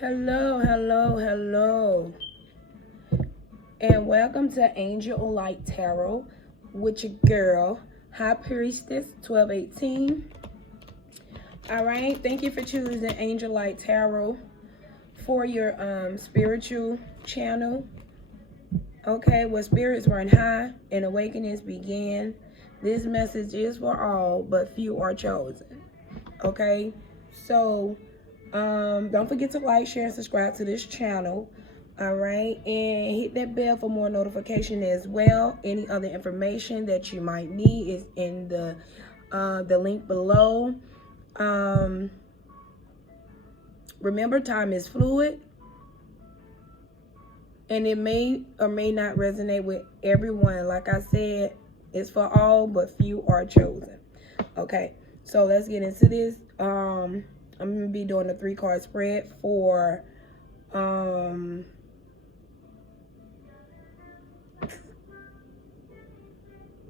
Hello, and welcome to Angel Light Tarot with your girl, High Priestess 1218. All right, thank you for choosing Angel Light Tarot for your spiritual channel. Okay, where spirits run high and awakenings begin. This message is for all, but few are chosen. Okay, so don't forget to like, share, and subscribe to this channel. All right, and hit that bell for more notification as well. Any other information that you might need is in the link below. Remember, time is fluid, and it may or may not resonate with everyone. Like I said, it's for all, but few are chosen. Okay, so let's get into this. I'm gonna be doing a 3-card spread for we're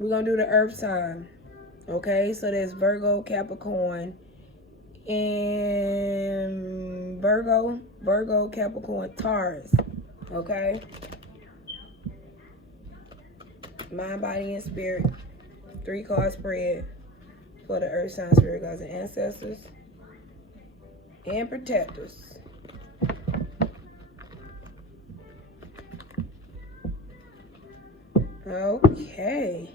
gonna do the earth sign. Okay, so there's Virgo, Capricorn, and Virgo, Capricorn, Taurus. Okay, mind, body, and spirit. 3-card spread for the earth sign, spirit guides, and ancestors and protectors. Okay,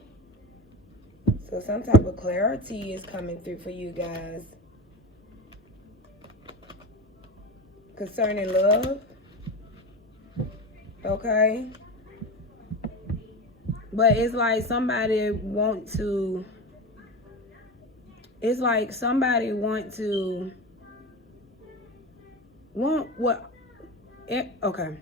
so some type of clarity is coming through for you guys concerning love. Okay, but it's like somebody want what okay,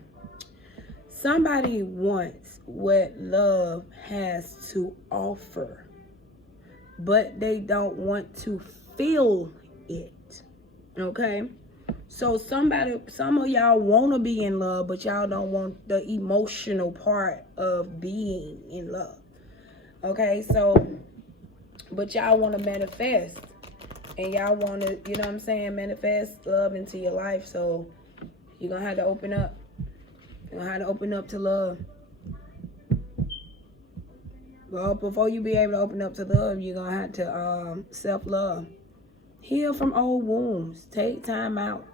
somebody wants what love has to offer, but they don't want to feel it. Okay, so some of y'all want to be in love, but y'all don't want the emotional part of being in love. Okay, so but y'all want to manifest, and y'all want to, you know what I'm saying, manifest love into your life. So you're gonna have to open up. You're gonna have to open up to love. Well, before you be able to open up to love, you're gonna have to self-love. Heal from old wounds. Take time out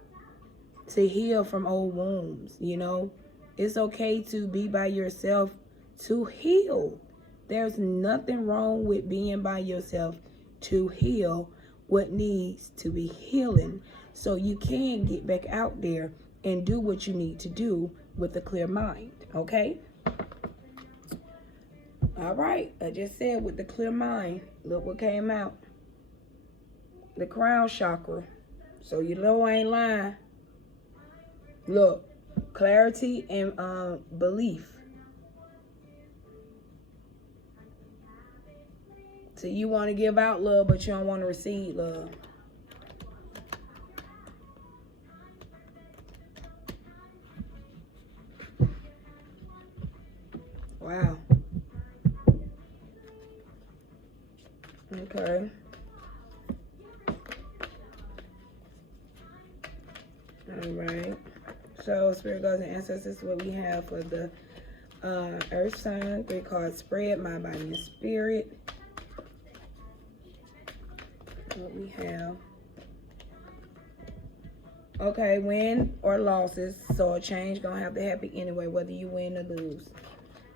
to heal from old wounds. You know, it's okay to be by yourself to heal. There's nothing wrong with being by yourself to heal what needs to be healing, so you can get back out there and do what you need to do with a clear mind. Okay, all right, I just said with the clear mind. Look what came out. The crown chakra. So you know I ain't lying. Look, clarity and belief. So you want to give out love, but you don't want to receive love. Wow. Okay. All right. So spirit guides and ancestors is what we have for the earth sign. 3-card spread, mind, body, and spirit. What we have. Okay, win or losses. So a change gonna have to happen anyway, whether you win or lose.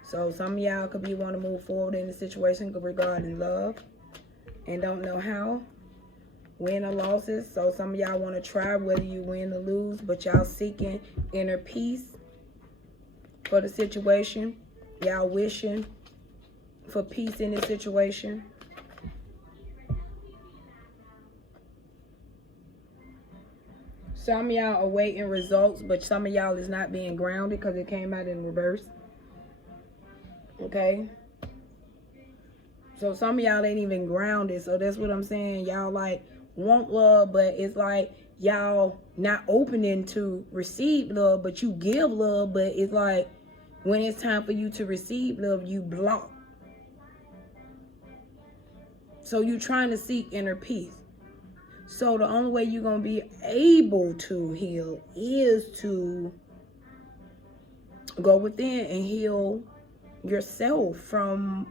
So some of y'all could be want to move forward in the situation regarding love and don't know how. Win or losses. So some of y'all want to try whether you win or lose, but y'all seeking inner peace for the situation. Y'all wishing for peace in this situation. Some of y'all are waiting results, but some of y'all is not being grounded because it came out in reverse. Okay? So some of y'all ain't even grounded. So that's what I'm saying. Y'all like want love, but it's like y'all not opening to receive love, but you give love, but it's like when it's time for you to receive love, you block. So you trying to seek inner peace. So the only way you're going to be able to heal is to go within and heal yourself from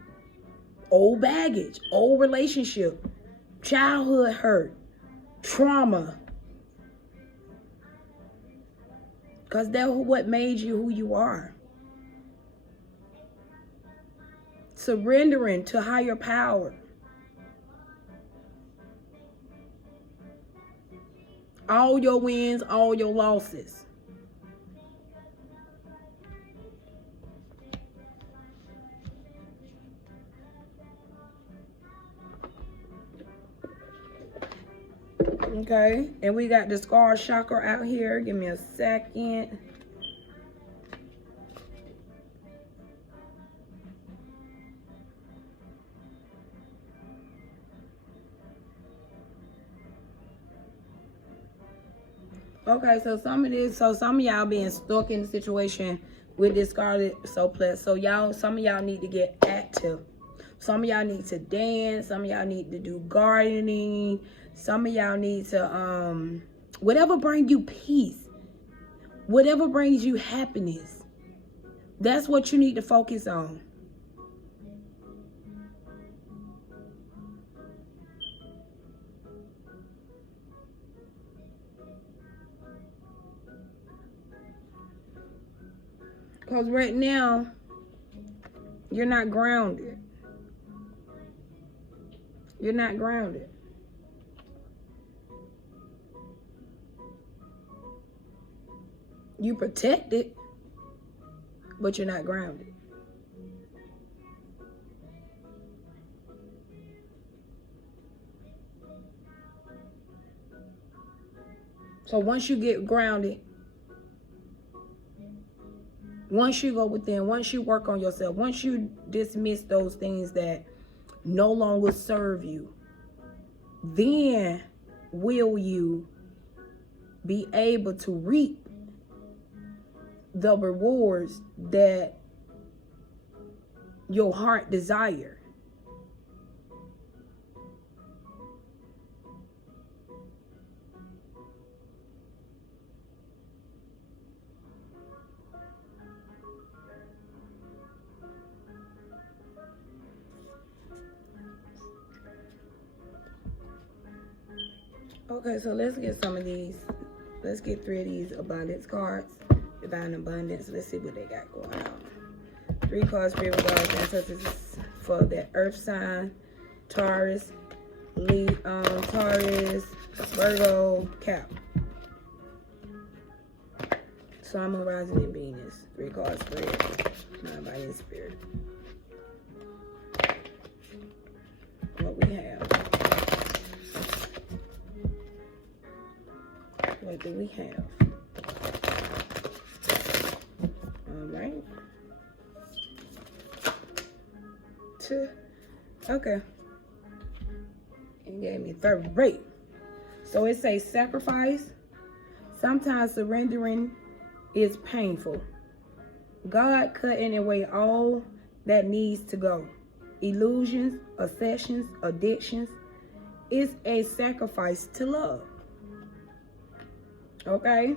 old baggage, old relationship, childhood hurt, trauma. Because that's what made you who you are. Surrendering to higher power. All your wins, all your losses. Okay, and we got the scar chakra out here. Give me a second. Okay, so some of y'all being stuck in the situation with this scarlet surplus. So some of y'all need to get active. Some of y'all need to dance. Some of y'all need to do gardening. Some of y'all need to whatever brings you peace, whatever brings you happiness. That's what you need to focus on. Because right now, you're not grounded. You're not grounded. You protected, but you're not grounded. So once you get grounded, once you go within, once you work on yourself, once you dismiss those things that no longer serve you, then will you be able to reap the rewards that your heart desire. Okay, so let's get some of these. Let's get 3 of these abundance cards. Divine abundance. Let's see what they got going on. 3 cards, spirit guides, ancestors for the earth sign, Taurus, Taurus, Virgo, Cap. Sun, Moon, Rising, and Venus. 3 cards spread. Mind, body, and spirit. What we have. What do we have? All right. 2. Okay. It gave me 3. So it says sacrifice. Sometimes surrendering is painful. God cutting away all that needs to go. Illusions, obsessions, addictions. It's a sacrifice to love. Okay?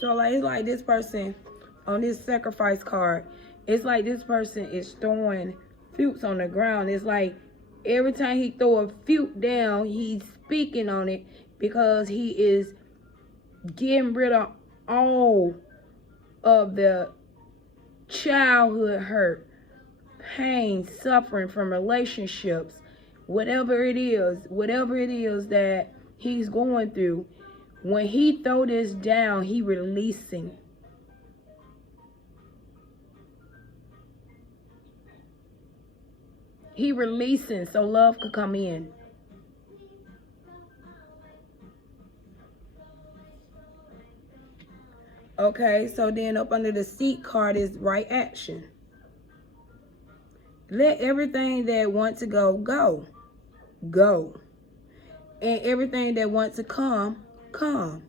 So like, it's like this person on this sacrifice card, it's like this person is throwing fruits on the ground. It's like every time he throw a fruit down, he's speaking on it because he is getting rid of all of the childhood hurt, pain, suffering from relationships, whatever it is that he's going through. When he throw this down, he releasing. He releasing so love could come in. Okay, so then up under the seat card is right action. Let everything that wants to go, go. Go. And everything that wants to come, come.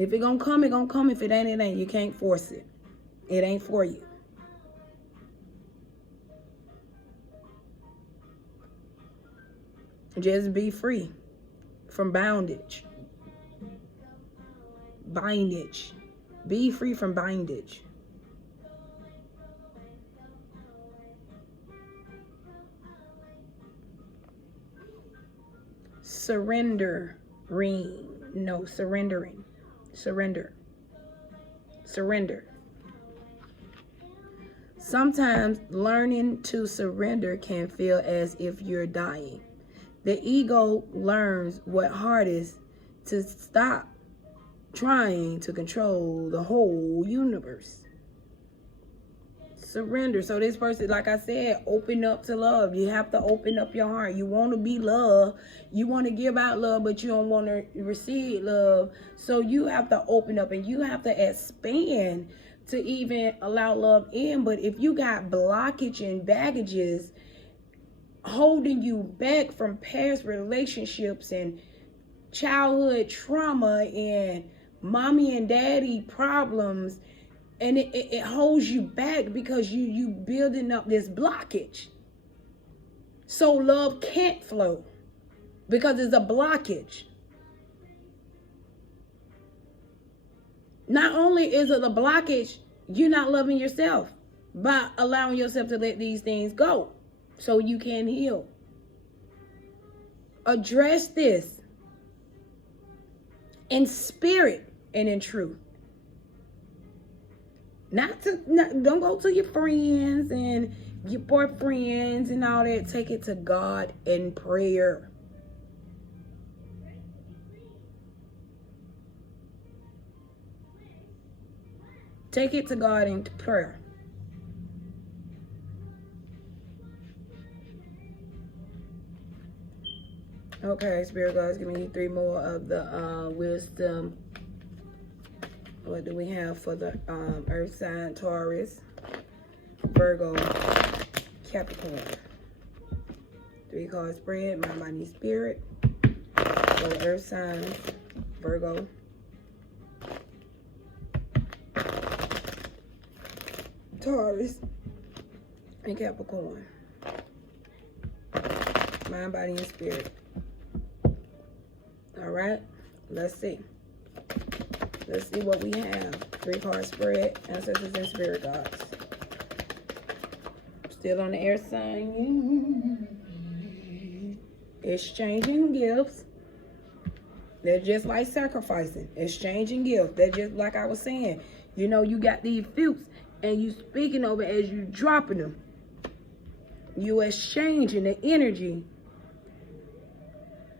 If it gonna come, it gonna come. If it ain't, it ain't. You can't force it. It ain't for you. Just be free from bondage. Bindage. Be free from bindage. Surrendering. No, surrendering. Surrender. Surrender. Sometimes learning to surrender can feel as if you're dying. The ego learns what hardest to stop trying to control the whole universe. Surrender. So this person, like I said, open up to love. You have to open up your heart. You want to be love. You want to give out love, but you don't want to receive love. So you have to open up and you have to expand to even allow love in. But if you got blockage and baggages holding you back from past relationships and childhood trauma and mommy and daddy problems, and it holds you back because you building up this blockage. So love can't flow because it's a blockage. Not only is it a blockage, you're not loving yourself by allowing yourself to let these things go so you can heal. Address this in spirit and in truth. Don't go to your friends and your boyfriends and all that. Take it to God in prayer. Take it to God in prayer. Okay, Spirit God's giving you 3 more of the wisdom. What do we have for the earth sign? Taurus, Virgo, Capricorn. 3 card spread. Mind, body, spirit. So earth sign, Virgo, Taurus, and Capricorn. Mind, body, and spirit. All right, let's see. Let's see what we have. 3 card spread. Ancestors and spirit gods. Still on the air sign. Exchanging gifts. They're just like sacrificing. Exchanging gifts. They're just like I was saying. You know, you got these fruits and you speaking over as you dropping them. You exchanging the energy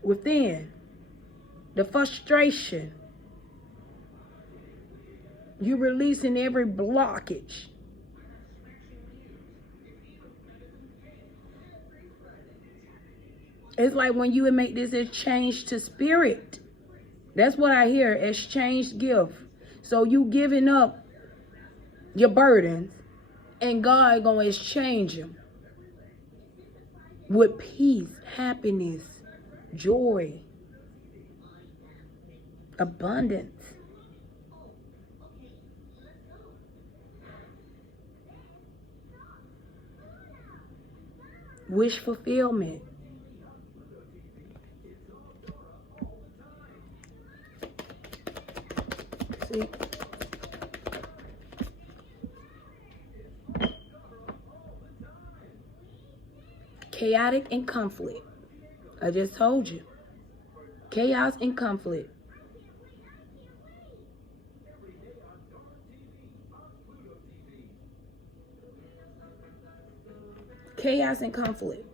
within. The frustration. You releasing every blockage. It's like when you would make this exchange to spirit. That's what I hear. Exchange gift. So you giving up your burdens and God gonna exchange them with peace, happiness, joy, abundance. Wish fulfillment. See? Chaotic and conflict. I just told you. Chaos and conflict. Chaos and conflict.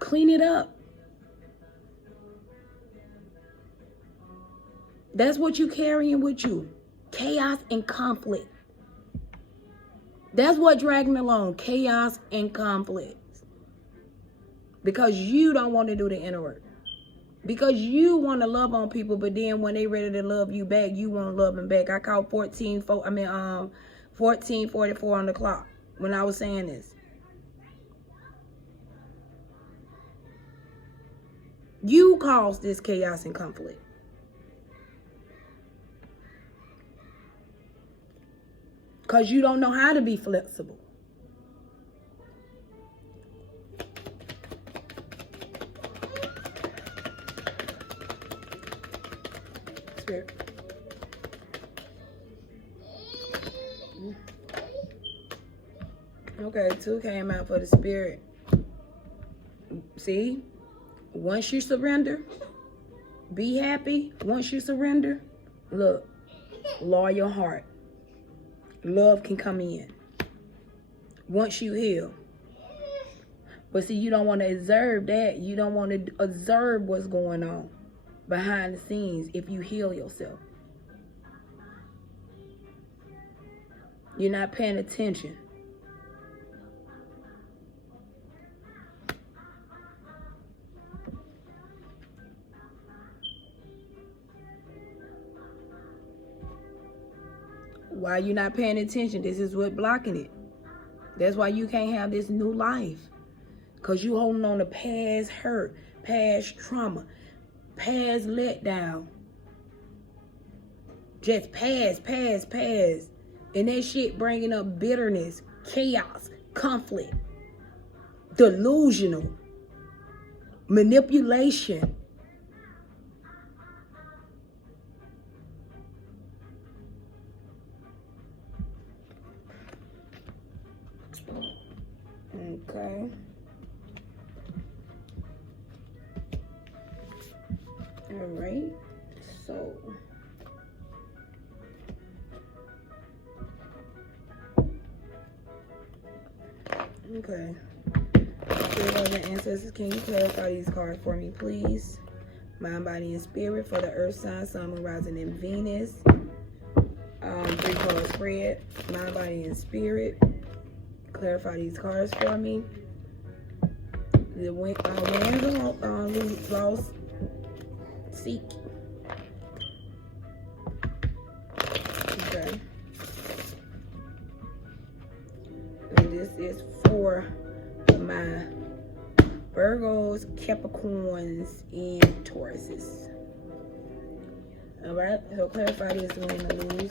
Clean it up. That's what you're carrying with you. Chaos and conflict. That's what dragging along. Chaos and conflict. Because you don't want to do the inner work. Because you want to love on people, but then when they ready to love you back, you won't love them back. I called 1444 on the clock when I was saying this. You caused this chaos and conflict. because you don't know how to be flexible. Spirit. Okay, 2 came out for the spirit. See, once you surrender, be happy. Once you surrender, look, loyal heart. Love can come in. Once you heal. But see, you don't want to observe that. You don't want to observe what's going on behind the scenes if you heal yourself. You're not paying attention. Why you not paying attention? This is what blocking it. That's why you can't have this new life. Because you holding on to past hurt, past trauma, past letdown. Just past. And that shit bringing up bitterness, chaos, conflict, delusional, manipulation. Okay. All right. So okay. Spirit of the ancestors, can you clarify these cards for me, please? Mind, body, and spirit for the earth sign, sun, moon, rising, and Venus. 3 card spread. Mind, body, and spirit. Clarify these cards for me. The wind lost, seek. Okay. And this is for my Virgos, Capricorns, and Tauruses. Alright, so clarify this win or lose.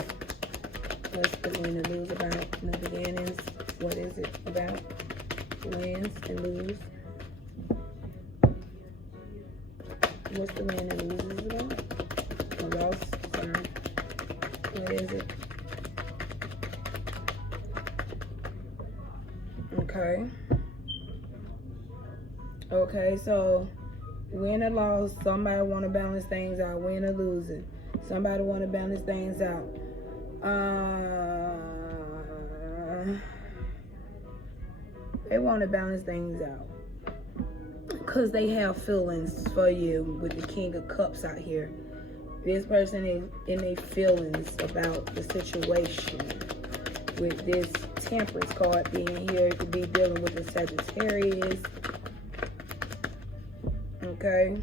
What's the win or lose about? New beginnings. What is it about? Wins and lose. What's the win and lose about? A loss. Sorry. What is it? Okay. Okay, so win or loss, somebody want to balance things out. Win or losing. Somebody want to balance things out. They want to balance things out. Because they have feelings for you with the King of Cups out here. This person is in their feelings about the situation. With this Temperance card being here, it could be dealing with the Sagittarius. Okay.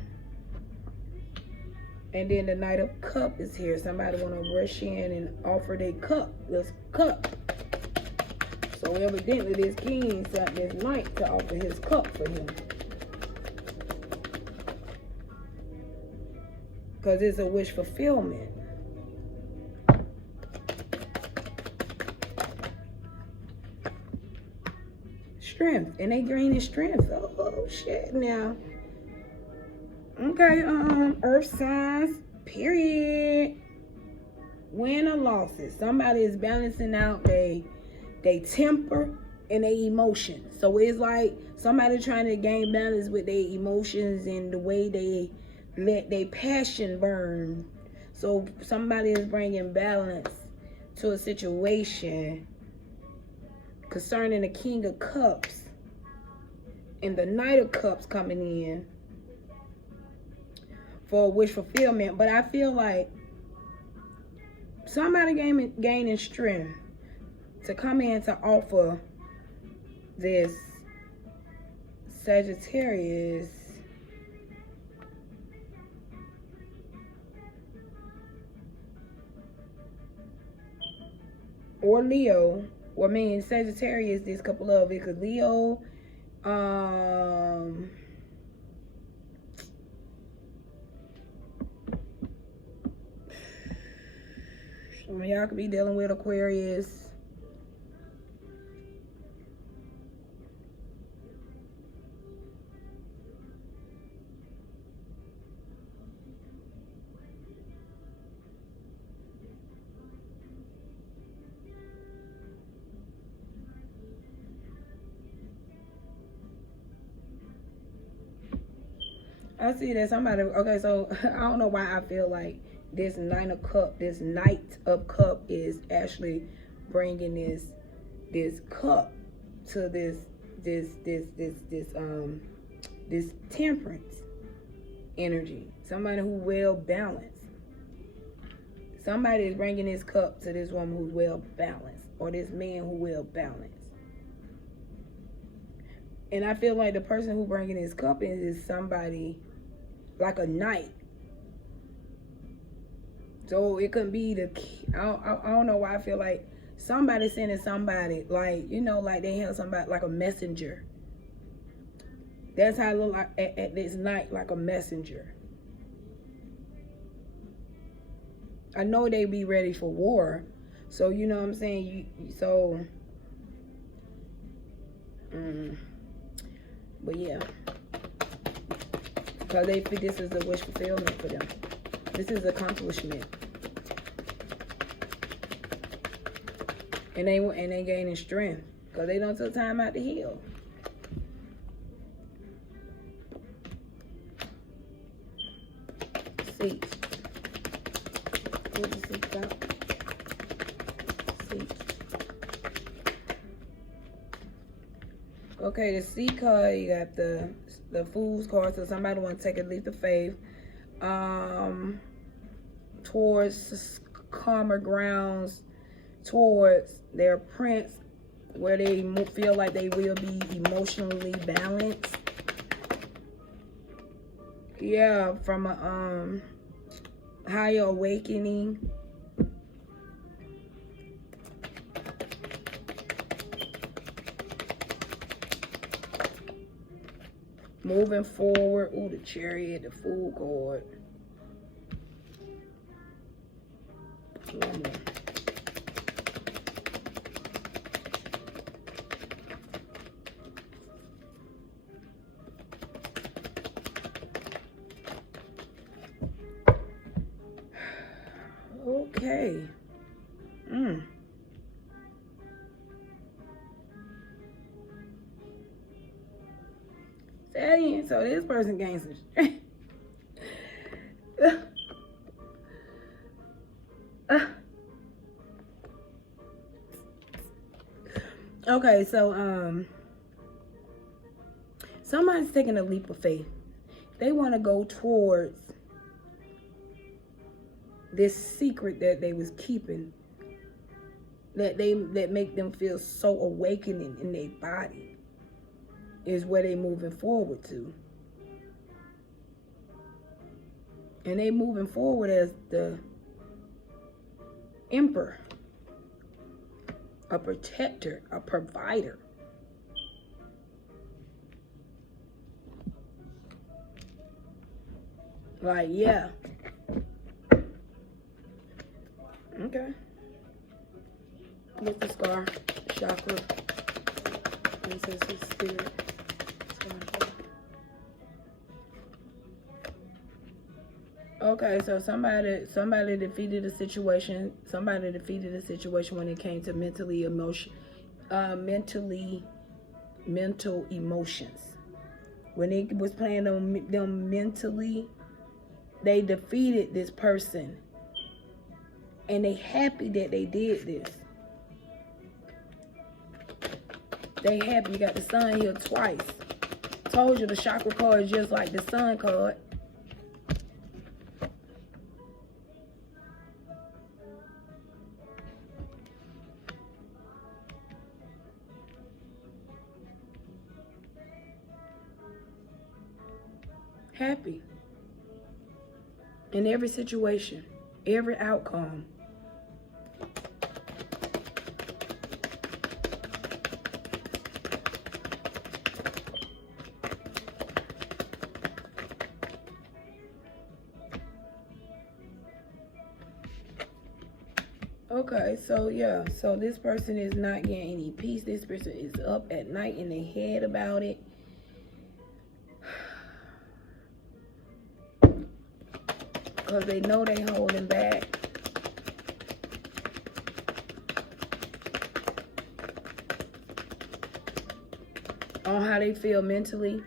And then the Knight of Cups is here. Somebody want to rush in and offer their cup. This cup. So evidently this king sent this knight to offer his cup for him. Because it's a wish fulfillment. Strength. And they gaining strength. Oh shit now. Okay, earth signs, period. Win or losses. Somebody is balancing out they temper and their emotions. So it's like somebody trying to gain balance with their emotions and the way they let their passion burn. So somebody is bringing balance to a situation concerning the King of Cups and the Knight of Cups coming in for a wish fulfillment. But I feel like somebody gaining strength to come in to offer this Sagittarius or Leo, or I mean Sagittarius, this couple of it, because Leo, some of y'all could be dealing with Aquarius, I see that somebody, okay, so I don't know why I feel like this Knight of Cup is actually bringing this cup to this temperance energy. Somebody who well balanced. Somebody is bringing this cup to this woman who's well balanced, or this man who well balanced. And I feel like the person who bringing this cup in is somebody like a knight. So it could be I don't know why I feel like somebody sending somebody, like, you know, like they have somebody like a messenger. That's how I look like at this night, like a messenger. I know they be ready for war. So, you know what I'm saying? But yeah. Because they think this is a wish fulfillment for them. This is accomplishment. And they gaining strength. Because they don't take time out to heal. Seek. What is it about? Seek. Okay, the Seek card, you got the Fool's card. So somebody want to take a leap of faith. Towards calmer grounds, towards their prince, where they feel like they will be emotionally balanced. Yeah, from a higher awakening. Moving forward. Ooh, the Chariot, the Fool card. One more. Okay. So this person gains some strength. Okay, so somebody's taking a leap of faith. They want to go towards this secret that they was keeping, that make them feel so awakening in their body, is where they moving forward to. And they moving forward as the emperor, a protector, a provider. Like, yeah. Okay. With the scar, chakra, princess's spirit. Okay, so somebody defeated the situation. Somebody defeated the situation when it came to mental emotions. When they was playing them mentally, they defeated this person. And they happy that they did this. They happy. You got the sun here twice. Told you the chakra card is just like the sun card. Happy. In every situation, every outcome. Okay, so yeah, so this person is not getting any peace. This person is up at night in their head about it. Because they know they holding back. On how they feel mentally.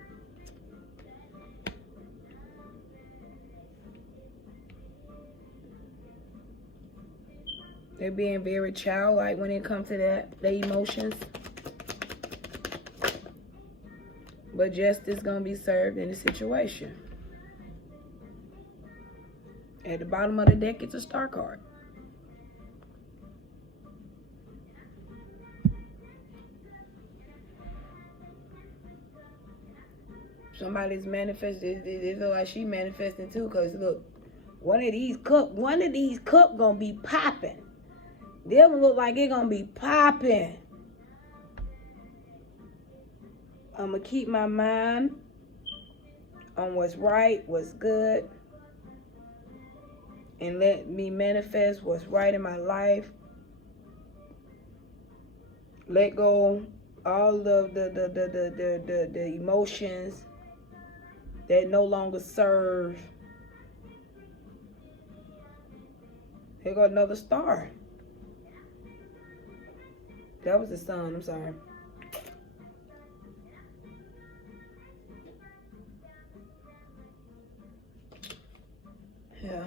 They're being very childlike when it comes to that, their emotions. But justice gonna be served in the situation. At the bottom of the deck, it's a star card. Somebody's manifesting. It feel like she manifesting too. Cause look, one of these cup gonna be popping. Them look like it gonna be popping. I'm gonna keep my mind on what's right, what's good, and let me manifest what's right in my life. Let go all of the emotions that no longer serve. Here go another star. That was the sun, I'm sorry. Yeah.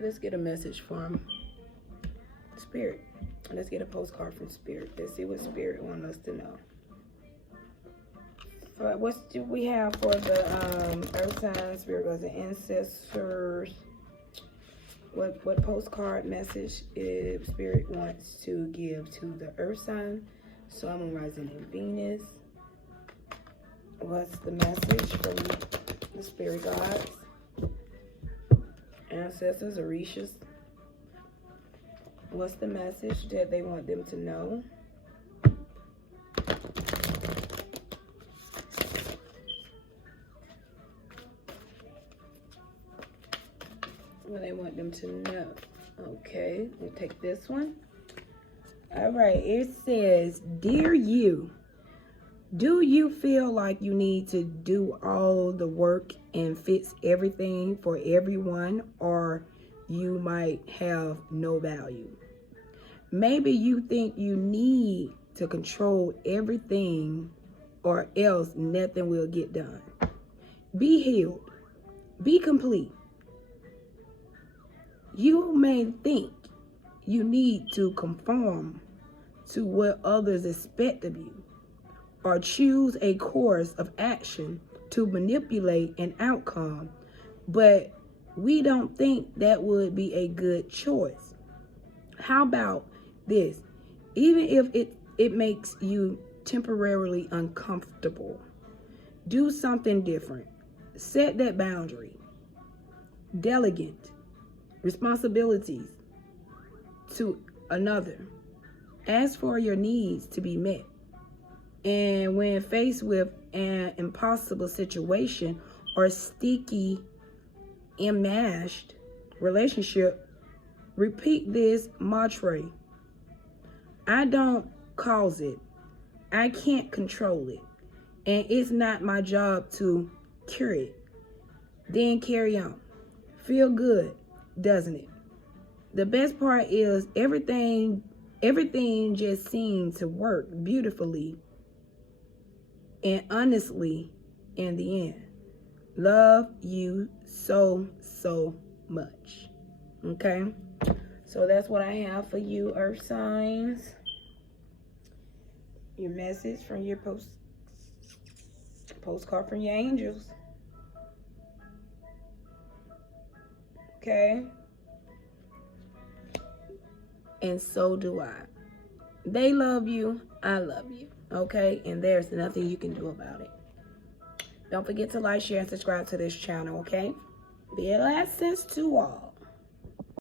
Let's get a message from Spirit. Let's get a postcard from Spirit. Let's see what Spirit wants us to know. What do we have for the earth signs? Spirit goes to ancestors. What postcard message is Spirit wants to give to the earth sign? Sun, rising in Venus. What's the message from the spirit gods? Ancestors, Orishas. What's the message that they want them to know? What they want them to know. Okay, we'll take this one. All right, it says, Dear you, do you feel like you need to do all the work and fix everything for everyone, or you might have no value? Maybe you think you need to control everything or else nothing will get done. Be healed. Be complete. You may think you need to conform to what others expect of you, or choose a course of action to manipulate an outcome, but we don't think that would be a good choice. How about this? Even if it makes you temporarily uncomfortable, do something different. Set that boundary. Delegate responsibilities to another. Ask for your needs to be met. And when faced with an impossible situation or sticky, enmeshed relationship, repeat this mantra. I don't cause it. I can't control it. And it's not my job to cure it. Then carry on. Feel good, doesn't it? The best part is everything just seemed to work beautifully and honestly in the end. Love you so much. Okay? So that's what I have for you, earth signs. Your message from your postcard from your angels. Okay? And so do I. They love you. I love you. Okay? And there's nothing you can do about it. Don't forget to like, share, and subscribe to this channel. Okay? Blessings to all.